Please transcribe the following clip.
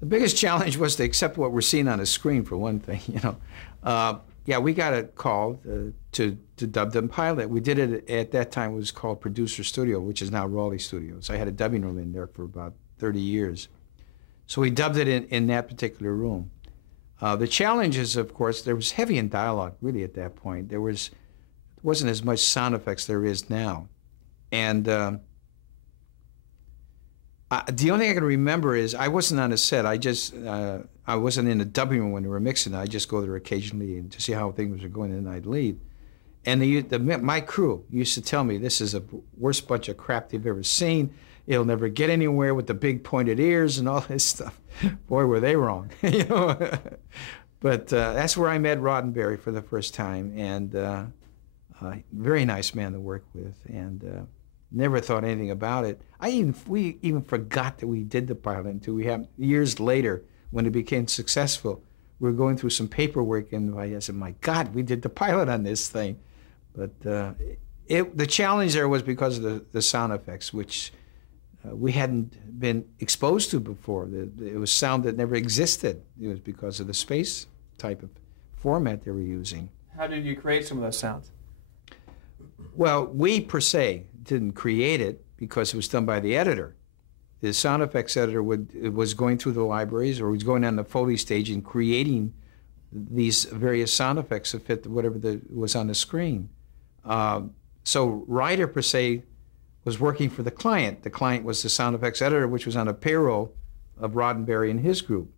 The biggest challenge was to accept what we're seeing on the screen, for one thing. Yeah, we got a call to dub the pilot. We did it at that time. It was called Producer Studio, which is now Raleigh Studios. I had a dubbing room in there for about 30 years. So we dubbed it in that particular room. The challenges, of course, there was heavy in dialogue, really, at that point. There wasn't as much sound effects there is now. And the only thing I can remember is I wasn't on a set. I wasn't in the dubbing room when they were mixing. I'd just go there occasionally and to see how things were going, and then I'd leave. And my crew used to tell me, this is the worst bunch of crap they've ever seen. It'll never get anywhere with the big pointed ears and all this stuff. Boy, were they wrong. But that's where I met Roddenberry for the first time, and very nice man to work with, and never thought anything about it. We even forgot that we did the pilot until years later, when it became successful. We were going through some paperwork, and I said, my God, we did the pilot on this thing. But the challenge there was because of the sound effects, which we hadn't been exposed to before. It was sound that never existed. It was because of the space type of format they were using. How did you create some of those sounds? Well, we per se didn't create it because it was done by the editor. The sound effects editor was going through the libraries, or was going on the Foley stage and creating these various sound effects to fit whatever was on the screen. So writer per se was working for the client. The client was the sound effects editor, which was on a payroll of Roddenberry and his group.